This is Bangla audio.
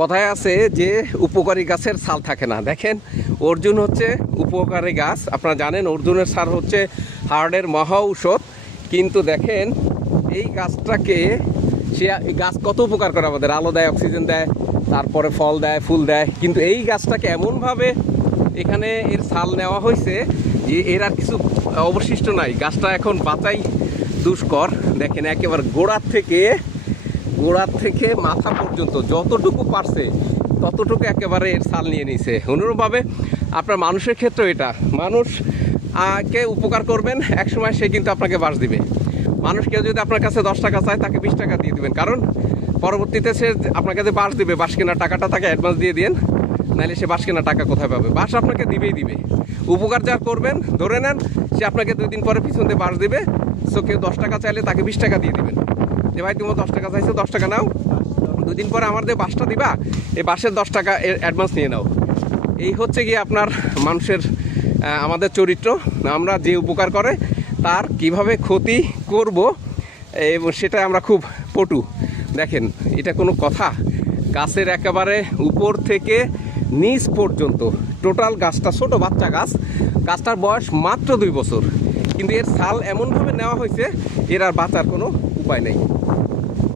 কথায় আছে যে উপকারী গাছের ছাল থাকে না। দেখেন, অর্জুন হচ্ছে উপকারী গাছ। আপনারা জানেন, অর্জুনের সার হচ্ছে হার্টের মহা ঔষধ। কিন্তু দেখেন, এই গাছটাকে সে গাছ কত উপকার করে আমাদের? আলো দেয়, অক্সিজেন দেয়, তারপরে ফল দেয়, ফুল দেয়। কিন্তু এই গাছটাকে এমনভাবে এখানে এর ছাল নেওয়া হয়েছে যে এর আর কিছু অবশিষ্ট নাই। গাছটা এখন বাঁচাই দুষ্কর। দেখেন, একেবারে গোড়ার থেকে গোড়ার থেকে মাথা পর্যন্ত যতটুকু পারছে, ততটুকু একেবারে ছাল নিয়ে নিছে। অনুরূপভাবে আপনার মানুষের ক্ষেত্রেও এটা। মানুষ কে উপকার করবেন, একসময় সে কিন্তু আপনাকে বাস দিবে। মানুষ কেউ যদি আপনার কাছে দশ টাকা চায়, তাকে বিশ টাকা দিয়ে দিবেন। কারণ পরবর্তীতে সে আপনার কাছে বাস দিবে, বাস কেনার টাকাটা তাকে অ্যাডভান্স দিয়ে দিন নাহলে সে বাস কেনার টাকা কোথায় পাবে? বাস আপনাকে দিবেই দিবে। উপকার যা করবেন, ধরে নেন, সে আপনাকে দুই দিন পরে পিছন দিয়ে বাস দিবে সো কেউ দশ টাকা চাইলে তাকে বিশ টাকা দিয়ে দিবেন। যে ভাই তুমি দশ টাকা চাইছো, দশ টাকা নাও। দুদিন পরে আমার যে বাসটা দিবা, এই বাসের দশ টাকা অ্যাডভান্স নিয়ে নাও। এই হচ্ছে গিয়ে আপনার মানুষের আমাদের চরিত্র। আমরা যে উপকার করে, তার কীভাবে ক্ষতি করব, এবং সেটা আমরা খুব পটু। দেখেন, এটা কোনো কথা। গাছের একেবারে উপর থেকে নিচ পর্যন্ত। টোটাল গাছটা ছোট, বাচ্চা গাছ। গাছটার বয়স মাত্র দুই বছর। কিন্তু এর সাল এমনভাবে নেওয়া হয়েছে, এর আর বাঁচার কোনো উপায় নেই।